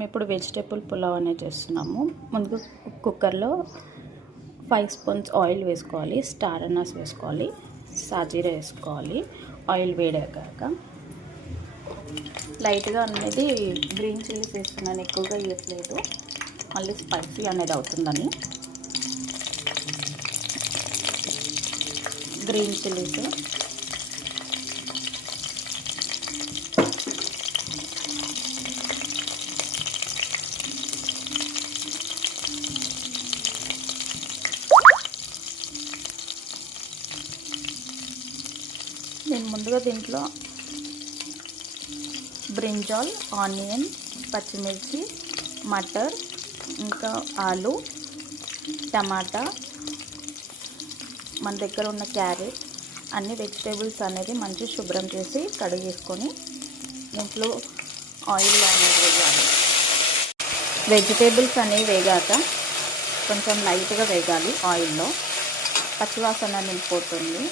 మనం ఇప్పుడు వెజిటేబుల్ పులావ్ అనేది చేస్తున్నాము. ముందుగా కుక్కర్లో 5 స్పూన్స్ ఆయిల్ వేసుకోవాలి, స్టార్ అనాస్ వేసుకోవాలి, సాజీరా వేసుకోవాలి. ఆయిల్ వేడాక లైట్గా అనేది గ్రీన్ చిల్లీస్ వేస్తున్నాను, ఎక్కువగా వేయట్లేదు, మళ్ళీ స్పైసీ అనేది అవుతుందని. గ్రీన్ చిల్లీస్, నేను ముందుగా దీంట్లో బ్రింజాల్, ఆనియన్, పచ్చిమిర్చి, మటర్, ఇంకా ఆలు, టమాటా, మన దగ్గర ఉన్న క్యారెట్, అన్ని వెజిటేబుల్స్ అనేది మంచి శుభ్రం చేసి కడిగేసుకొని దీంట్లో ఆయిల్ అనేది వేయాలి. వెజిటేబుల్స్ అనేవి వేగాక కొంచెం లైట్గా వేగాలి ఆయిల్లో, పచ్చివాసన అనేది పోతుంది.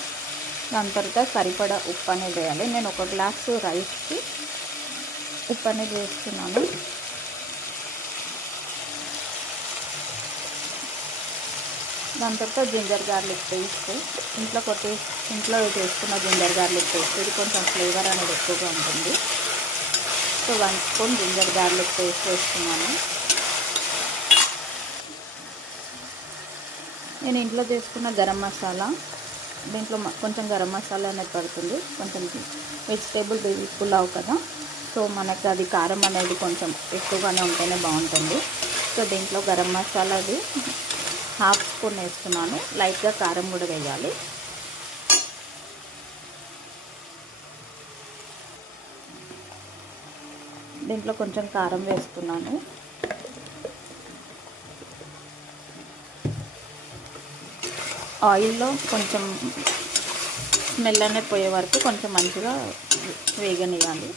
దాని తర్వాత సరిపడా ఉప్పు అనేది వేయాలి. నేను 1 గ్లాసు రైస్కి ఉప్పు అనేది వేస్తున్నాను. దాని తర్వాత జింజర్ గార్లిక్ పేస్ట్, ఇంట్లో చేసుకున్న జింజర్ గార్లిక్ పేస్ట్, ఇది కొంచెం ఫ్లేవర్ అనేది ఎక్కువగా ఉంటుంది. So 1 spoon ginger garlic paste వేస్తున్నాను. నేను ఇంట్లో చేసుకున్న గరం మసాలా, దీంట్లో కొంచెం గరం మసాలా అనేది పడుతుంది. కొంచెం వెజిటేబుల్ పులావ్ కదా, సో మనకి అది కారం అనేది కొంచెం ఎక్కువగానే ఉంటేనే బాగుంటుంది. సో దీంట్లో గరం మసాలాది 1/2 స్పూన్ వేస్తున్నాను. లైట్గా కారం కూడా వేయాలి. దీంట్లో కొంచెం కారం వేస్తున్నాను. ఆయిల్లో కొంచెం స్మెల్ అనేది పోయే వరకు కొంచెం మంచిగా వేగనివ్వాలి.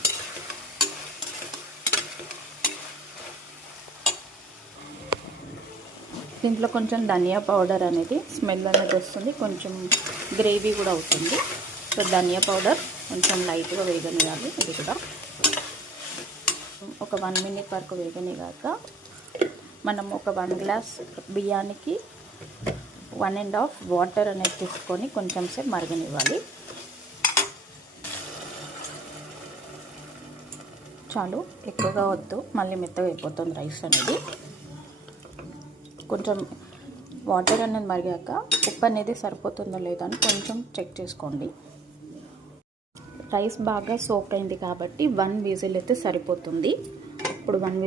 దీంట్లో కొంచెం ధనియా పౌడర్ అనేది స్మెల్ అనేది వస్తుంది, కొంచెం గ్రేవీ కూడా అవుతుంది. సో ధనియా పౌడర్ కొంచెం లైట్గా వేగనివ్వాలి. ఇది కూడా ఒక 1 మినిట్ వరకు వేగనివ్వక మనం ఒక 1 గ్లాస్ బియ్యానికి 1.5 వాటర్ అనేది తీసుకొని కొంచెం సేపు మరగనివ్వాలి. చాలు, ఎక్కువగా వద్దు, మళ్ళీ మెత్తగా అయిపోతుంది రైస్ అనేది. కొంచెం వాటర్ అనేది మరిగాక ఉప్పు అనేది సరిపోతుందో లేదో అని కొంచెం చెక్ చేసుకోండి. రైస్ బాగా సోక్ అయింది కాబట్టి 1 విజిల్ అయితే సరిపోతుంది. ఇప్పుడు 1